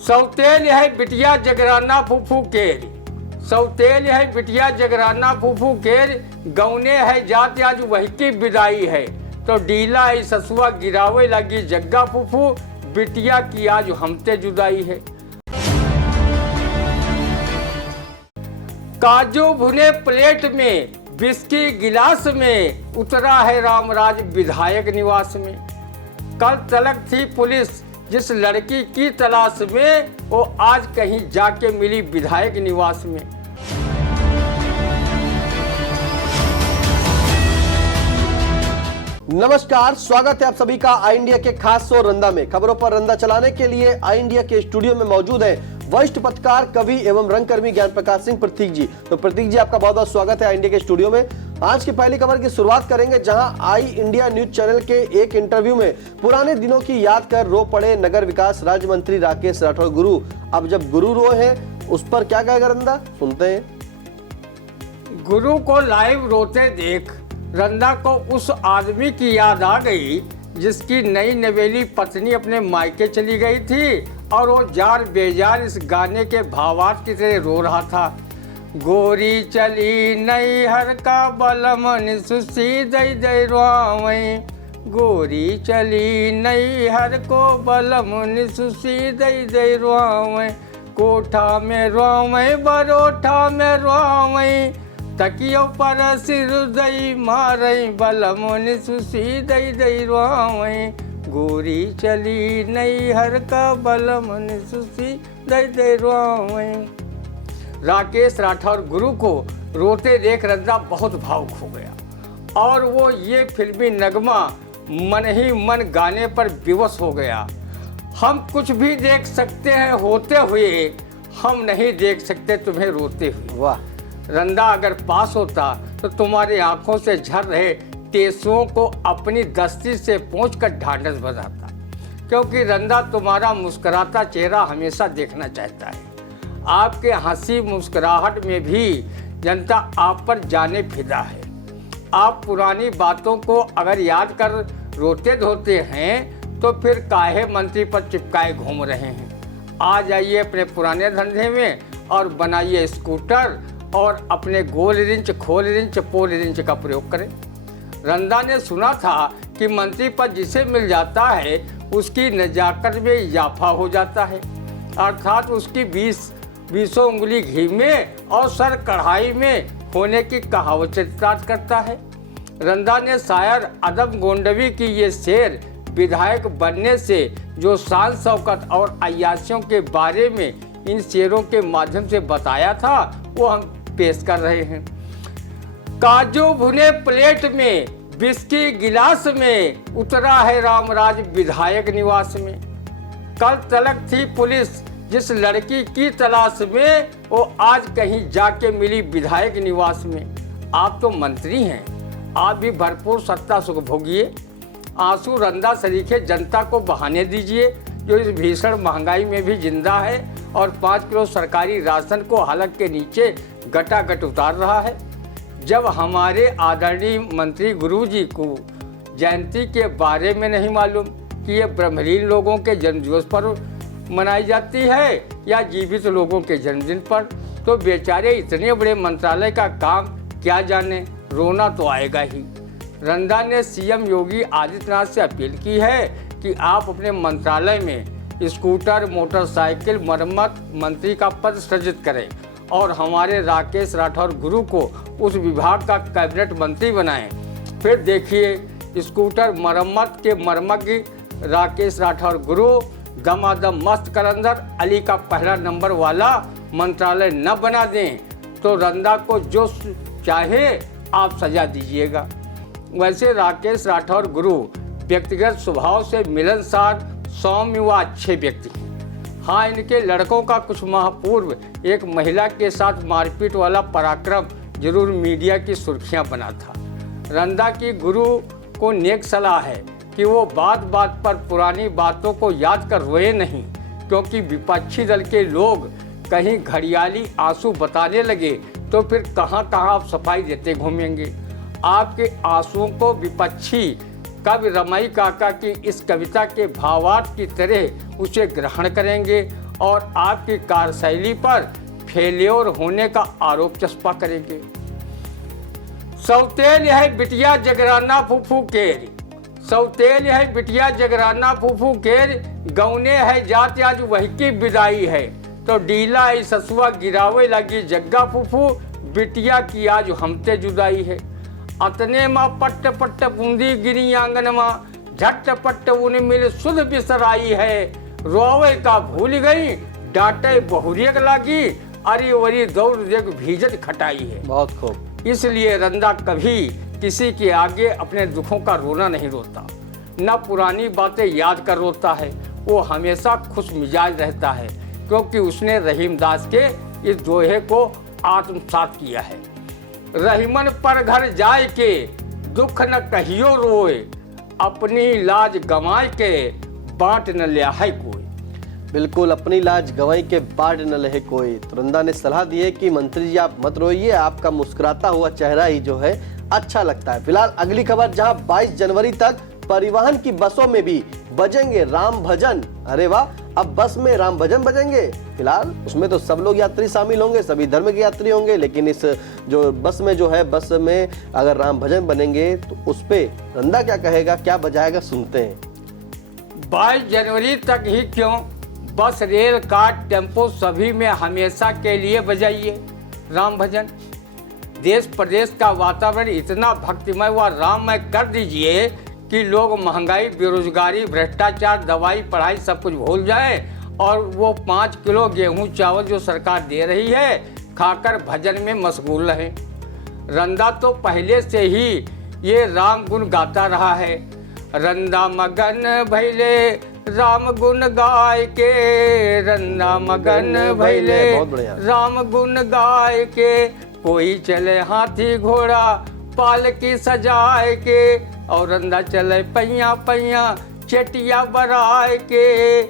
सौतेल है बिटिया जगराना फूफू केर, सौतेल है बिटिया जगराना फूफू केर, गौने है जात आज वही की विदाई है। तो डीला है ससुआ गिरावे लगी जग्गा फूफू, बिटिया की आज हमते जुदाई है। काजू भुने प्लेट में, बिस्की गिलास में, उतरा है रामराज विधायक निवास में। कल तलक थी पुलिस जिस लड़की की तलाश में, वो आज कहीं जाके मिली विधायक निवास में। नमस्कार, स्वागत है आप सभी का आई इंडिया के खास शो रंदा में। खबरों पर रंदा चलाने के लिए आई इंडिया के स्टूडियो में मौजूद है वरिष्ठ पत्रकार, कवि एवं रंगकर्मी ज्ञान प्रकाश सिंह प्रतीक जी। तो प्रतीक जी, आपका बहुत बहुत स्वागत है आई इंडिया के स्टूडियो में। आज की पहली खबर की शुरुआत करेंगे, जहां आई इंडिया न्यूज चैनल के एक इंटरव्यू में पुराने दिनों की याद कर रो पड़े नगर विकास राज्य मंत्री राकेश राठौर गुरु। अब जब गुरु रोए हैं, उस पर क्या कहेगा रंदा, सुनते हैं। गुरु को लाइव रोते देख रंदा को उस आदमी की याद आ गई जिसकी नई नवेली पत्नी अपने मायके चली गई थी, और वो जार बेजार इस गाने के भावार्थ की तरह रो रहा था। गोरी चली नैहर का बलम निसुसी दई दई रोवई, गोरी चली नैहर को बलम निसुसी दई दई रोवई, कोठा में रोवई बरोठा में रोवई, तकियो पर सिर दई मारई बलम निसुसी दई दई रोवई, गोरी चली नैहर का बलम निसुसी दई दई रोवई। राकेश राठौर गुरु को रोते देख रंदा बहुत भावुक हो गया, और वो ये फिल्मी नगमा मन ही मन गाने पर विवश हो गया। हम कुछ भी देख सकते हैं होते हुए, हम नहीं देख सकते तुम्हें रोते हुए। वाह रंदा, अगर पास होता तो तुम्हारी आंखों से झर रहे टेसुओं को अपनी दस्ती से पोंछकर ढांढस बजाता, क्योंकि रंदा तुम्हारा मुस्कुराता चेहरा हमेशा देखना चाहता है। आपके हंसी मुस्कुराहट में भी जनता आप पर जाने फिदा है। आप पुरानी बातों को अगर याद कर रोते धोते हैं, तो फिर काहे मंत्री पर चिपकाए घूम रहे हैं। आ जाइए अपने पुराने धंधे में और बनाइए स्कूटर, और अपने गोल रिंच खोल रिंच पोल रिंच का प्रयोग करें। रंदा ने सुना था कि मंत्री पद जिसे मिल जाता है उसकी नजाकत में इजाफा हो जाता है, अर्थात उसकी 20 उंगली घी में और सर कढ़ाई में होने की कहावत चरितार्थ करता है। रंदा ने शायर अदम गोंडवी की ये शेर विधायक बनने से जो शान शौकत और अय्यासियों के बारे में इन शेरों के माध्यम से बताया था, वो हम पेश कर रहे हैं। काजू भुने प्लेट में, बिस्की गिलास में, उतरा है रामराज विधायक निवास में। कल तलक थी पुलिस जिस लड़की की तलाश में, वो आज कहीं जाके मिली विधायक निवास में। आप तो मंत्री हैं, आप भी भरपूर सत्ता सुख भोगिए। आंसू रंदा सरीखे जनता को बहाने दीजिए, जो इस भीषण महंगाई में भी जिंदा है और 5 किलो सरकारी राशन को हलक के नीचे गटागट उतार रहा है। जब हमारे आदरणीय मंत्री गुरुजी को जयंती के बारे में नहीं मालूम कि ये ब्रह्मलीन लोगों के जन्मदिवस पर मनाई जाती है या जीवित लोगों के जन्मदिन पर, तो बेचारे इतने बड़े मंत्रालय का काम क्या जाने, रोना तो आएगा ही। रंदा ने सीएम योगी आदित्यनाथ से अपील की है कि आप अपने मंत्रालय में स्कूटर मोटरसाइकिल मरम्मत मंत्री का पद सृजित करें, और हमारे राकेश राठौर गुरु को उस विभाग का कैबिनेट मंत्री बनाएं। फिर देखिए, स्कूटर मरम्मत के मर्मज्ञ राकेश राठौर गुरु दमादम मस्त कलंदर अली का पहला नंबर वाला मंत्रालय न बना दें, तो रंदा को जो चाहे आप सजा दीजिएगा। वैसे राकेश राठौर गुरु व्यक्तिगत स्वभाव से मिलनसार, सौम्य व अच्छे व्यक्ति हैं। हाँ, इनके लड़कों का कुछ माह पूर्व एक महिला के साथ मारपीट वाला पराक्रम जरूर मीडिया की सुर्खियां बना था। रंदा की गुरु को नेक सलाह है कि वो बात बात पर पुरानी बातों को याद कर रोए नहीं, क्योंकि विपक्षी दल के लोग कहीं घड़ियाली आंसू बताने लगे तो फिर कहाँ कहाँ आप सफाई देते घूमेंगे। आपके आंसुओं को विपक्षी कवि रमाई काका की इस कविता के भावार्थ की तरह उसे ग्रहण करेंगे और आपकी कार्यशैली पर फेल्योर होने का आरोप चस्पा करेंगे। सौतेल है बिटिया जगराना फूफू केर, सौतेल है बिटिया जगराना फूफू केर, गौने है जात आज वही की विदाई है। तो डीला आई ससुआ गिरावे लगी जग्गा फूफू, बिटिया की आज हमते जुदाई है। अतने माँ पट्ट पट्ट बूंदी गिरी आंगन माँ, झट पट्ट उन मिल सुध बिसराई है। रोवे का भूल गई डांटे बहुरियक लागी, अरे वरी दौड़ देख भीजत खटाई है। बहुत खूब। इसलिए रंदा कभी किसी के आगे अपने दुखों का रोना नहीं रोता, न पुरानी बातें याद कर रोता है। वो हमेशा खुश मिजाज रहता है, क्योंकि उसने रहीमदास के इस दोहे को आत्मसात किया है। रहीमन पर घर जाए के दुख न कहियो रोए, अपनी लाज गंवाए के बांट न लिया है कोई। बिल्कुल, अपनी लाज गंवाई के बाढ़ न लहे कोई। तो रंदा ने सलाह दी है कि मंत्री जी आप मत रोइए, आपका मुस्कुराता हुआ चेहरा ही जो है अच्छा लगता है। फिलहाल अगली खबर, जहां 22 जनवरी तक परिवहन की बसों में भी बजेंगे राम भजन। अरे वाह, अब बस में राम भजन बजेंगे। फिलहाल उसमें तो सब लोग यात्री शामिल होंगे, सभी धर्म के यात्री होंगे, लेकिन इस जो बस में अगर राम भजन बनेंगे तो उस पे रंदा क्या कहेगा, क्या बजाएगा, सुनते हैं। 22 जनवरी तक ही क्यों, बस रेल कार टेम्पो सभी में हमेशा के लिए बजाइए राम भजन। देश प्रदेश का वातावरण इतना भक्तिमय व राममय कर दीजिए कि लोग महंगाई, बेरोजगारी, भ्रष्टाचार, दवाई, पढ़ाई सब कुछ भूल जाए और वो 5 किलो गेहूं चावल जो सरकार दे रही है खाकर भजन में मशगूल रहे। रंदा तो पहले से ही ये राम गुण गाता रहा है। रंदा मगन भैले राम गुण गाय के, रंदा मगन भैले राम गुण गाय के, कोई चले हाथी घोड़ा पालकी सजाए के, और रंदा चले पैया पैया चेटिया बराए के।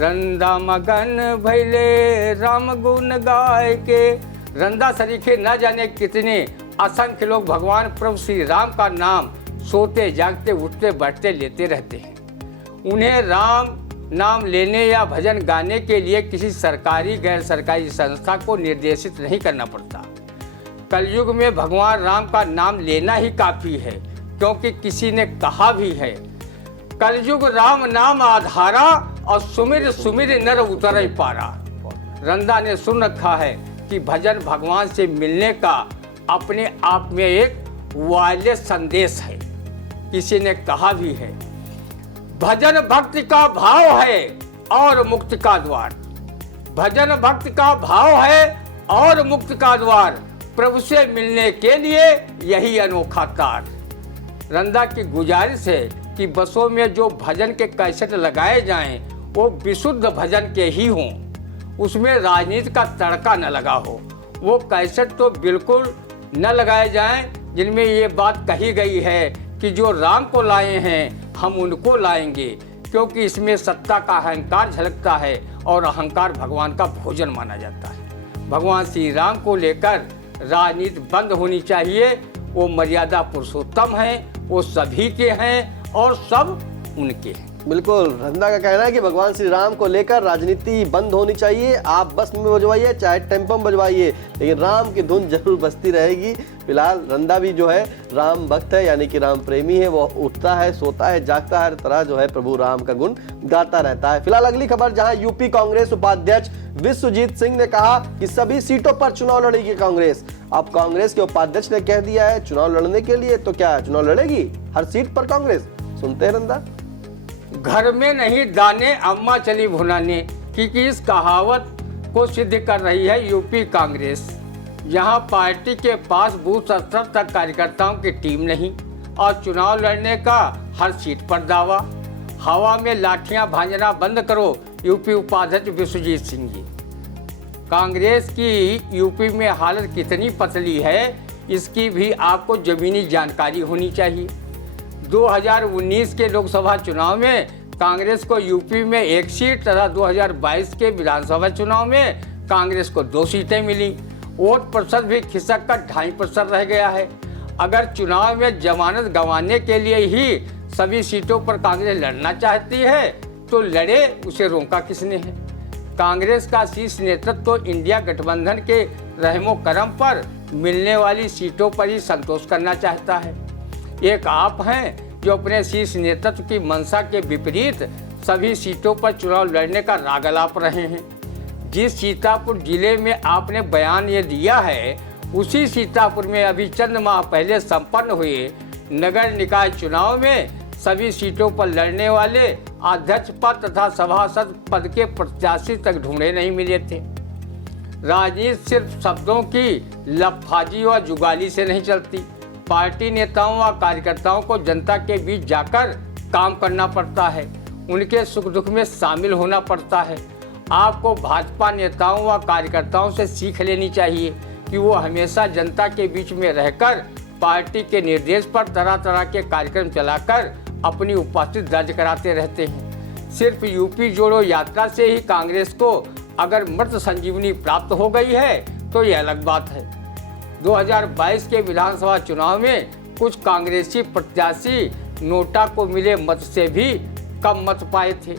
रंदा मगन भैले राम गुण गाय के। रंदा सरीखे न जाने कितने असंख्य लोग भगवान प्रभु श्री राम का नाम सोते जागते उठते बैठते लेते रहते हैं। उन्हें राम नाम लेने या भजन गाने के लिए किसी सरकारी गैर सरकारी संस्था को निर्देशित नहीं करना पड़ता। कलयुग में भगवान राम का नाम लेना ही काफ़ी है, क्योंकि किसी ने कहा भी है, कलयुग राम नाम आधारा और सुमिर सुमिर नर उतर पारा। रंदा ने सुन रखा है कि भजन भगवान से मिलने का अपने आप में एक वायरलेस संदेश है। किसी ने कहा भी है, भजन भक्ति का भाव है और मुक्ति का द्वार। भजन भक्ति का भाव है और मुक्ति का द्वार, प्रभु से मिलने के लिए यही अनोखा तार। रंदा की गुजारिश है कि बसों में जो भजन के कैसेट लगाए जाएं वो विशुद्ध भजन के ही हों, उसमें राजनीति का तड़का न लगा हो। वो कैसेट तो बिल्कुल न लगाए जाएं जिनमें ये बात कही गई है कि जो राम को लाए हैं हम उनको लाएंगे, क्योंकि इसमें सत्ता का अहंकार झलकता है और अहंकार भगवान का भोजन माना जाता है। भगवान श्री राम को लेकर राजनीति बंद होनी चाहिए। वो मर्यादा पुरुषोत्तम हैं, वो सभी के हैं और सब उनके हैं। बिल्कुल, रंदा का कहना है कि भगवान श्री राम को लेकर राजनीति बंद होनी चाहिए। आप बस में बजवाइए चाहे टेम्पो में बजवाइए, लेकिन राम की धुन जरूर बजती रहेगी। फिलहाल रंदा भी जो है राम भक्त है, यानी कि राम प्रेमी है। वो उठता है, सोता है, जागता है, हर तरह जो है प्रभु राम का गुण गाता रहता है। फिलहाल अगली खबर, जहां यूपी कांग्रेस उपाध्यक्ष विश्वजीत सिंह ने कहा कि सभी सीटों पर चुनाव लड़ेगी कांग्रेस। अब कांग्रेस के उपाध्यक्ष ने कह दिया है चुनाव लड़ने के लिए, तो क्या चुनाव लड़ेगी हर सीट पर कांग्रेस? सुनते हैं रंदा। घर में नहीं दाने अम्मा चली भुनाने, क्योंकि इस कहावत को सिद्ध कर रही है यूपी कांग्रेस। यहाँ पार्टी के पास बूथ स्तर तक कार्यकर्ताओं की टीम नहीं और चुनाव लड़ने का हर सीट पर दावा। हवा में लाठियां भांजना बंद करो, यूपी उपाध्यक्ष विश्वजीत सिंह जी। कांग्रेस की यूपी में हालत कितनी पतली है, इसकी भी आपको जमीनी जानकारी होनी चाहिए। 2019 के लोकसभा चुनाव में कांग्रेस को यूपी में 1 सीट तथा 2022 के विधानसभा चुनाव में कांग्रेस को 2 सीटें मिली। वोट प्रतिशत भी खिसक कर 2.5% रह गया है। अगर चुनाव में जमानत गंवाने के लिए ही सभी सीटों पर कांग्रेस लड़ना चाहती है तो लड़े, उसे रोका किसने है? कांग्रेस का शीर्ष नेतृत्व तो इंडिया गठबंधन के रहमो करम पर मिलने वाली सीटों पर ही संतोष करना चाहता है। एक आप हैं जो अपने शीर्ष नेतृत्व की मंशा के विपरीत सभी सीटों पर चुनाव लड़ने का राग अलाप रहे हैं। जिस सीतापुर जिले में आपने बयान ये दिया है, उसी सीतापुर में अभी चंद माह पहले संपन्न हुए नगर निकाय चुनाव में सभी सीटों पर लड़ने वाले अध्यक्ष पद तथा सभासद पद के प्रत्याशी तक ढूंढे नहीं मिले थे। राजनीति सिर्फ शब्दों की लफाजी व जुगाली से नहीं चलती। पार्टी नेताओं व कार्यकर्ताओं को जनता के बीच जाकर काम करना पड़ता है, उनके सुख दुख में शामिल होना पड़ता है। आपको भाजपा नेताओं व कार्यकर्ताओं से सीख लेनी चाहिए कि वो हमेशा जनता के बीच में रहकर पार्टी के निर्देश पर तरह तरह के कार्यक्रम चलाकर अपनी उपस्थिति दर्ज कराते रहते हैं। सिर्फ यूपी जोड़ो यात्रा से ही कांग्रेस को अगर मृत संजीवनी प्राप्त हो गई है तो यह अलग बात है। 2022 के विधानसभा चुनाव में कुछ कांग्रेसी प्रत्याशी नोटा को मिले मत से भी कम मत पाए थे।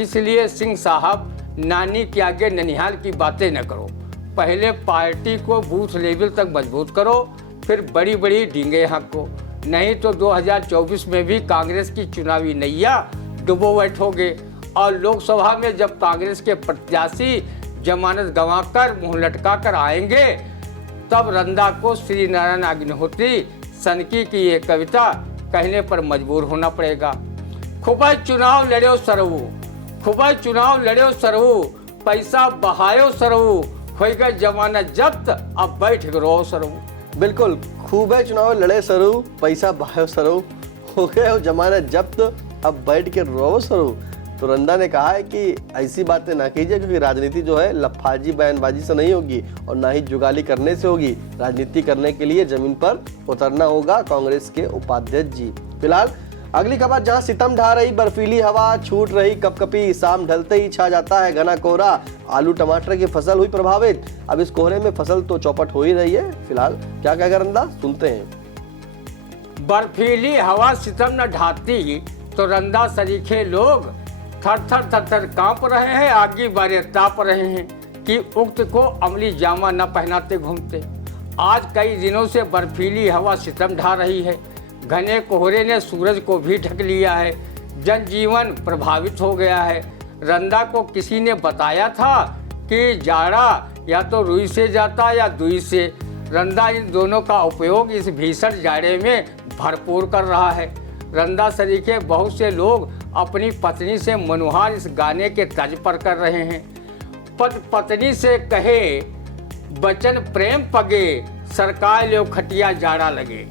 इसलिए सिंह साहब, नानी के आगे ननिहाल की बातें न करो। पहले पार्टी को बूथ लेवल तक मजबूत करो, फिर बड़ी बड़ी डींगे हाँको। नहीं तो 2024 में भी कांग्रेस की चुनावी नैया डुबो बैठोगे और लोकसभा में जब कांग्रेस के प्रत्याशी जमानत गंवाकर मुंह लटका कर आएंगे, तब रंदा को श्री नारायण अग्निहोत्री सनकी की ये कविता कहने पर मजबूर होना पड़ेगा। खूबा चुनाव लड़ो सरऊ, खूबा चुनाव लड़ो सरऊ, पैसा बहायो सरऊ, होएगा जमानत जब्त, अब बैठ रो सरऊ। बिल्कुल, खूब है चुनाव लड़े सरू, पैसा बहायो सरू, हो गए हो जमानत जब्त, अब बैठ के रो सरू। तो रंदा ने कहा है कि ऐसी बातें ना कीजिए, क्योंकि राजनीति जो है लफाजी बयानबाजी से नहीं होगी और ना ही जुगाली करने से होगी। राजनीति करने के लिए जमीन पर उतरना होगा कांग्रेस के उपाध्यक्ष जी। फिलहाल अगली खबर, जहां सितम ढा रही बर्फीली हवा, छूट रही कपकपी, शाम ढलते ही छा जाता है घना कोहरा, आलू टमाटर की फसल हुई प्रभावित। अब इस कोहरे में फसल तो चौपट हो ही रही है। फिलहाल क्या कहेगा रंदा, सुनते हैं। बर्फीली हवा सितम न ढाती तो रंदा सरीखे लोग थर थर थर थर कांप रहे हैं, आगी बारे ताप रहे हैं कि उक्त को अमली जामा न पहनाते घूमते। आज कई दिनों से बर्फीली हवा सितम ढा रही है। घने कोहरे ने सूरज को भी ढक लिया है, जनजीवन प्रभावित हो गया है। रंदा को किसी ने बताया था कि जाड़ा या तो रुई से जाता या दुई से। रंदा इन दोनों का उपयोग इस भीषण जाड़े में भरपूर कर रहा है। रंदा सरीखे बहुत से लोग अपनी पत्नी से मनुहार इस गाने के तर्ज पर कर रहे हैं। पत्नी से कहे बचन प्रेम पगे, सरकार लो खटिया जाड़ा लगे।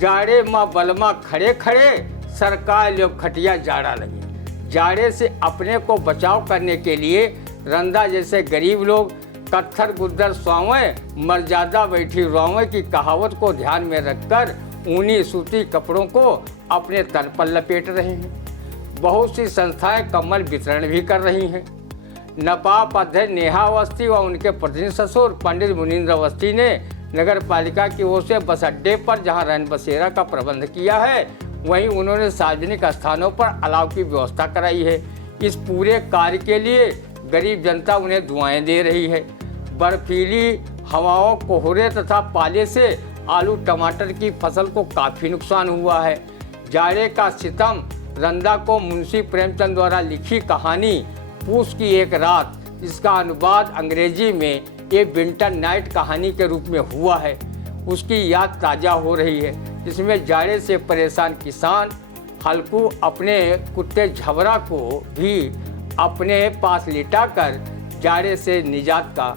जाड़े माँ बलमा खड़े खड़े, सरकार लो खटिया जाड़ा लगे। जाड़े से अपने को बचाव करने के लिए रंदा जैसे गरीब लोग कत्थर गुद्दर स्वावें मर्यादा बैठी रोवें की कहावत को ध्यान में रखकर ऊनी सूती कपड़ों को अपने तन पर लपेट रहे हैं। बहुत सी संस्थाएं कम्बल वितरण भी कर रही हैं। नपाप अध्यक्ष नेहा अवस्थी व उनके प्रतिनिधि ससुर पंडित मुनीन्द्र अवस्थी ने नगर पालिका की ओर से बस अड्डे पर जहां रैन बसेरा का प्रबंध किया है, वहीं उन्होंने सार्वजनिक स्थानों पर अलाव की व्यवस्था कराई है। इस पूरे कार्य के लिए गरीब जनता उन्हें दुआएं दे रही है। बर्फीली हवाओं, कोहरे तथा पाले से आलू टमाटर की फसल को काफ़ी नुकसान हुआ है। जाड़े का सितम रंदा को मुंशी प्रेमचंद द्वारा लिखी कहानी पूस की एक रात, जिसका अनुवाद अंग्रेजी में ये विंटर नाइट कहानी के रूप में हुआ है, उसकी याद ताज़ा हो रही है। जिसमें जाड़े से परेशान किसान हल्कू अपने कुत्ते झबरा को भी अपने पास लिटाकर जाड़े से निजात का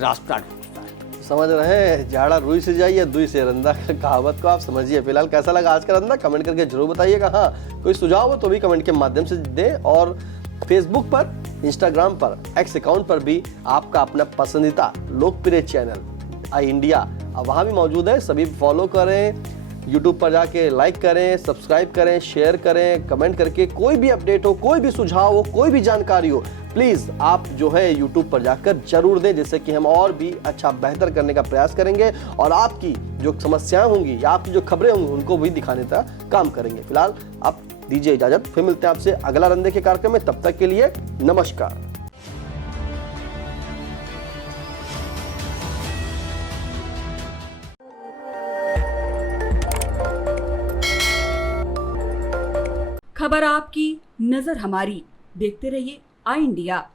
रास्ता ढूंढता है। समझ रहे हैं, जाड़ा रुई से जाए या दुई से, रंदा कहावत को आप समझिए। फिलहाल कैसा लगा आज का रंदा, कमेंट करके जरूर बताइएगा। हाँ, कोई सुझाव हो तो भी कमेंट के माध्यम से दें। और फेसबुक पर, इंस्टाग्राम पर, एक्स अकाउंट पर भी आपका अपना पसंदीदा लोकप्रिय चैनल आई इंडिया वहाँ भी मौजूद है, सभी फॉलो करें। यूट्यूब पर जाके लाइक करें, सब्सक्राइब करें, शेयर करें, कमेंट करके कोई भी अपडेट हो, कोई भी सुझाव हो, कोई भी जानकारी हो, प्लीज़ आप जो है यूट्यूब पर जाकर जरूर दें, जिससे कि हम और भी अच्छा बेहतर करने का प्रयास करेंगे और आपकी जो समस्याएं होंगी या आपकी जो खबरें होंगी उनको भी दिखाने का काम करेंगे। फिलहाल आप दीजिए इजाजत, फिर मिलते हैं आपसे अगला रंदे के कार्यक्रम में। तब तक के लिए नमस्कार। खबर आपकी, नजर हमारी। देखते रहिए आई इंडिया।